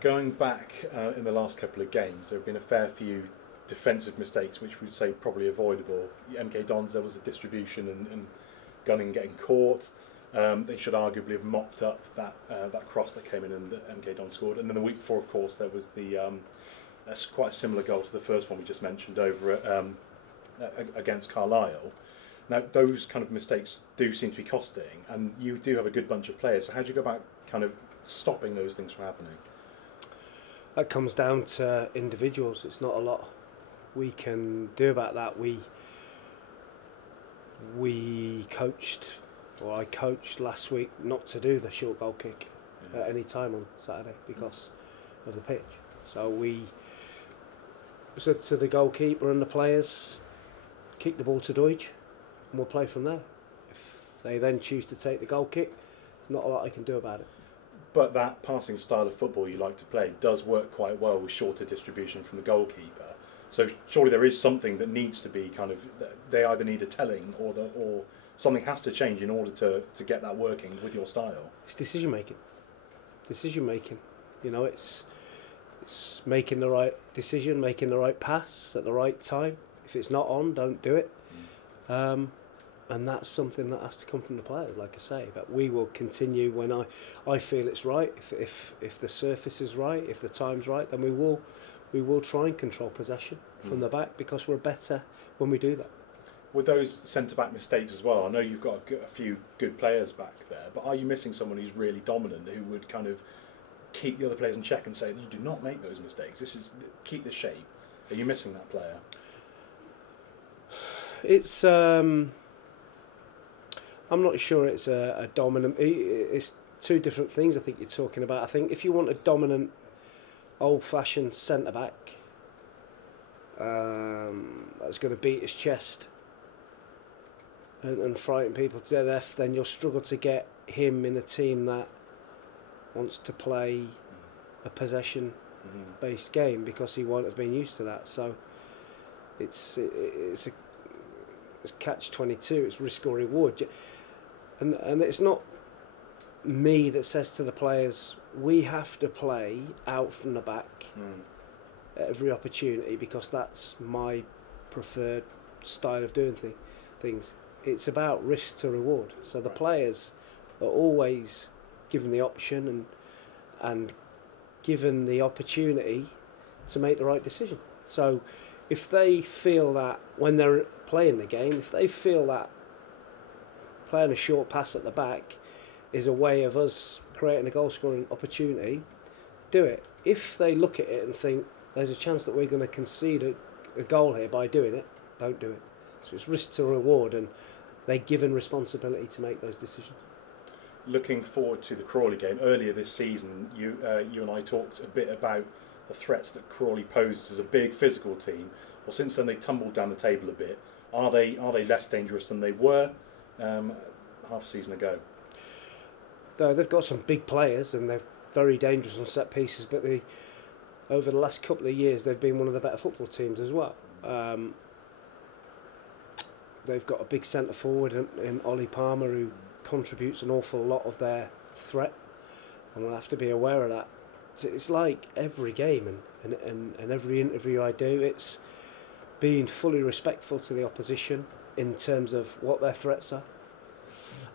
Going back in the last couple of games, there have been a fair few defensive mistakes which we'd say probably avoidable. MK Dons, there was a distribution and Gunning getting caught. They should arguably have mopped up that cross that came in and MK Dons scored. And then the week before, of course, there was quite a similar goal to the first one we just mentioned over against Carlisle. Now, those kind of mistakes do seem to be costing, and you do have a good bunch of players. So how do you go about kind of stopping those things from happening? That comes down to individuals. It's not a lot we can do about that. We coached, or I coached last week not to do the short goal kick at any time on Saturday because of the pitch. So we said to the goalkeeper and the players, kick the ball to Doidge and we'll play from there. If they then choose to take the goal kick, there's not a lot I can do about it. But that passing style of football you like to play does work quite well with shorter distribution from the goalkeeper. So surely there is something that needs to be kind of, they either need a telling or something has to change in order to get that working with your style. It's decision making. You know, it's making the right decision, making the right pass at the right time. If it's not on, don't do it. And that's something that has to come from the players, like I say. But we will continue when I feel it's right. If the surface is right, if the time's right, then we will try and control possession from the back, because we're better when we do that. With those centre-back mistakes as well, I know you've got a few good players back there, but are you missing someone who's really dominant, who would kind of keep the other players in check and say, you do not make those mistakes, keep the shape? Are you missing that player? It's I'm not sure it's a dominant. It's two different things I think you're talking about. I think if you want a dominant, old-fashioned centre-back that's going to beat his chest and frighten people to death, then you'll struggle to get him in a team that wants to play a possession-based game, because he won't have been used to that. So it's catch-22. It's risk or reward, and it's not me that says to the players we have to play out from the back at every opportunity, because that's my preferred style of doing things. It's about risk to reward. So the players are always given the option and given the opportunity to make the right decision. So if they feel that when they're playing the game, if they feel that playing a short pass at the back is a way of us creating a goal scoring opportunity, do it. If they look at it and think there's a chance that we're going to concede a goal here by doing it, don't do it. So it's risk to reward, and they're given responsibility to make those decisions. Looking forward to the Crawley game. Earlier this season, you and I talked a bit about the threats that Crawley poses as a big physical team. Well, since then they've tumbled down the table a bit. Are they less dangerous than they were half a season ago? They've got some big players and they're very dangerous on set pieces, but over the last couple of years they've been one of the better football teams as well. They've got a big centre forward in Ollie Palmer, who contributes an awful lot of their threat, and we'll have to be aware of that. It's like every game and every interview I do, it's being fully respectful to the opposition in terms of what their threats are,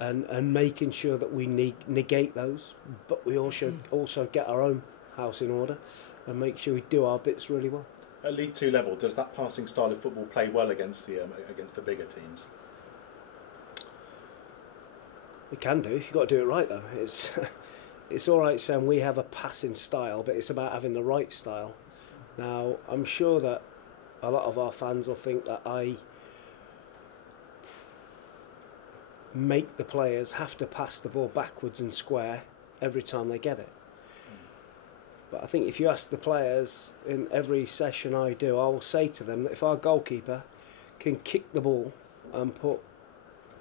and making sure that we negate those, but we also get our own house in order and make sure we do our bits really well. At League 2 level, does that passing style of football play well against the bigger teams? It can do, if you've got to do it right though. It's all right saying we have a passing style, but it's about having the right style. Now, I'm sure that a lot of our fans will think that I make the players have to pass the ball backwards and square every time they get it. But I think if you ask the players in every session I do, I will say to them that if our goalkeeper can kick the ball and put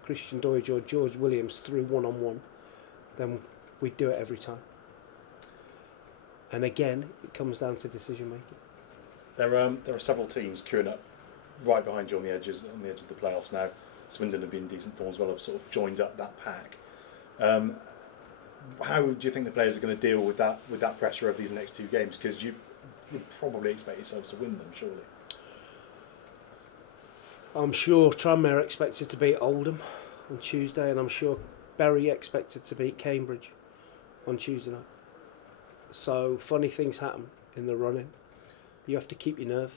Christian Doidge or George Williams through one-on-one, then we do it every time. And again, it comes down to decision making. There are several teams queuing up right behind you on the edge of the playoffs now. Swindon have been in decent form as well, have sort of joined up that pack. How do you think the players are going to deal with that pressure of these next 2 games? Because you would probably expect yourselves to win them, surely. I'm sure Tranmere expected to beat Oldham on Tuesday, and I'm sure Bury expected to beat Cambridge on Tuesday night. So funny things happen in the running. You have to keep your nerve.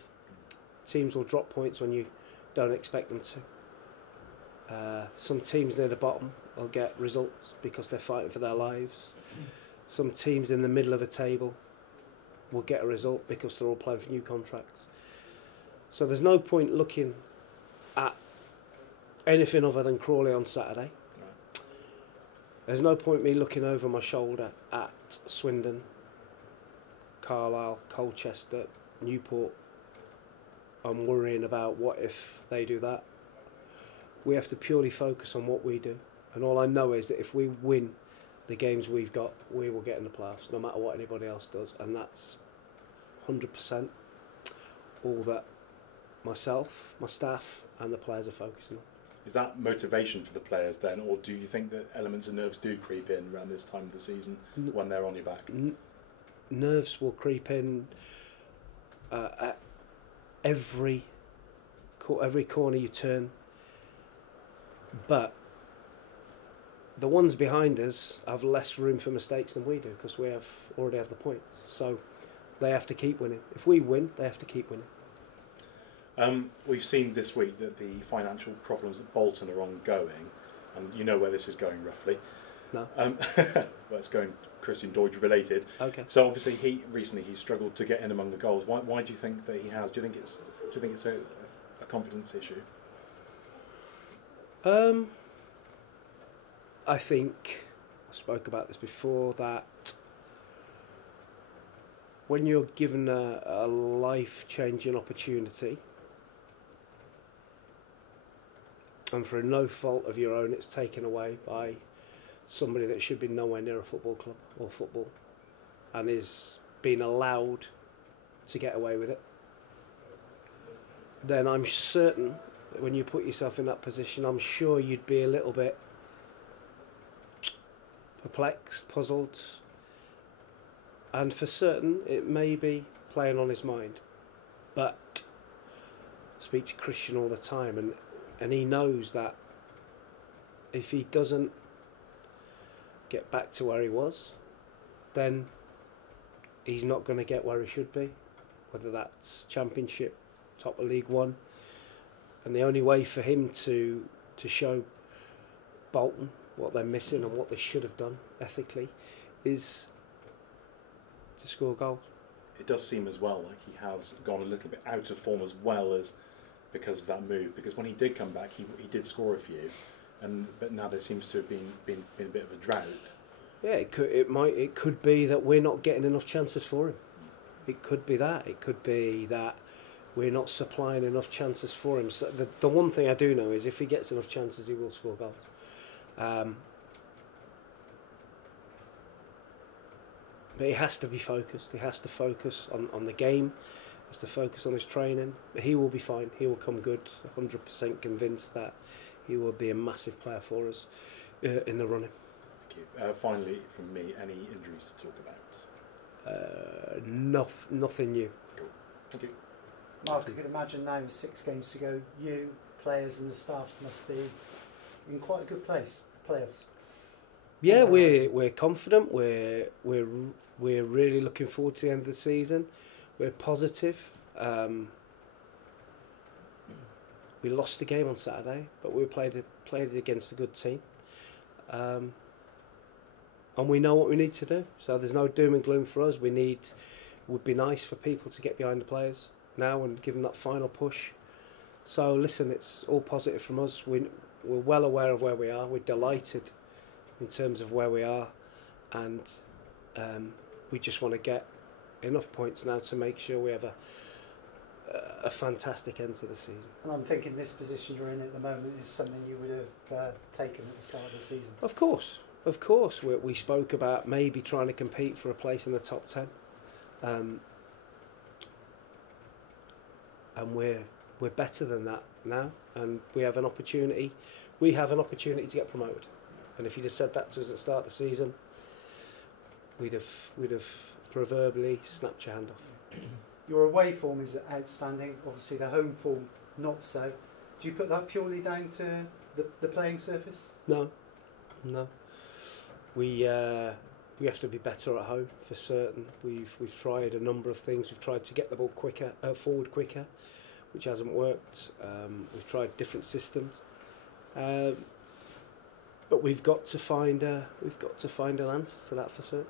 Teams will drop points when you don't expect them to. Some teams near the bottom will get results because they're fighting for their lives. Some teams in the middle of a table will get a result because they're all playing for new contracts. So there's no point looking at anything other than Crawley on Saturday. There's no point me looking over my shoulder at Swindon, Carlisle, Colchester, Newport. I'm worrying about what if they do that. We have to purely focus on what we do. And all I know is that if we win the games we've got, we will get in the playoffs, no matter what anybody else does. And that's 100% all that myself, my staff and the players are focusing on. Is that motivation for the players then, or do you think that elements of nerves do creep in around this time of the season when they're on your back? Nerves will creep in at every corner you turn, but the ones behind us have less room for mistakes than we do because we already have the points. So they have to keep winning. If we win, they have to keep winning. We've seen this week that the financial problems at Bolton are ongoing, and you know where this is going roughly. No. Well, it's going Christian Doidge related. Okay. So obviously he struggled to get in among the goals. Why do you think that he has? Do you think it's a confidence issue? I think I spoke about this before, that when you're given a life-changing opportunity, and for no fault of your own, it's taken away by somebody that should be nowhere near a football club or football, and is being allowed to get away with it, then I'm certain that when you put yourself in that position, I'm sure you'd be a little bit perplexed, puzzled, and for certain it may be playing on his mind. But I speak to Christian all the time, and he knows that if he doesn't get back to where he was, then he's not going to get where he should be, whether that's Championship, top of League One. And the only way for him to show Bolton what they're missing and what they should have done ethically is to score goals. It does seem as well like he has gone a little bit out of form as well as because of that move. Because when he did come back, he did score a few, but now there seems to have been a bit of a drought. Yeah, it could be that we're not getting enough chances for him. It could be that. It could be that we're not supplying enough chances for him. So the one thing I do know is if he gets enough chances, he will score goals. But he has to be focused. He has to focus on the game. He has to focus on his training. He will be fine. He will come good. 100% convinced that he will be a massive player for us in the running. Thank you. Finally, from me, any injuries to talk about? Nothing new. Cool. Thank you. Mark, I could imagine now with 6 games to go, you, players and the staff must be in quite a good place, playoffs. Yeah, we're confident. We're really looking forward to the end of the season. We're positive. We lost the game on Saturday, but we played it against a good team, and we know what we need to do. So there's no doom and gloom for us. It would be nice for people to get behind the players now and give them that final push. So listen, it's all positive from us. We're well aware of where we are. We're delighted in terms of where we are, and we just want to get enough points now to make sure we have a fantastic end to the season. And I'm thinking this position you're in at the moment is something you would have taken at the start of the season. Of course. We spoke about maybe trying to compete for a place in the top 10, and we're better than that now, and we have an opportunity. We have an opportunity to get promoted. And if you'd have said that to us at the start of the season, we'd have proverbially snapped your hand off. Your away form is outstanding. Obviously, the home form not so. Do you put that purely down to the playing surface? No. We have to be better at home for certain. We've tried a number of things. We've tried to get the ball forward quicker, which hasn't worked. We've tried different systems, but we've got to find an answer to that for certain.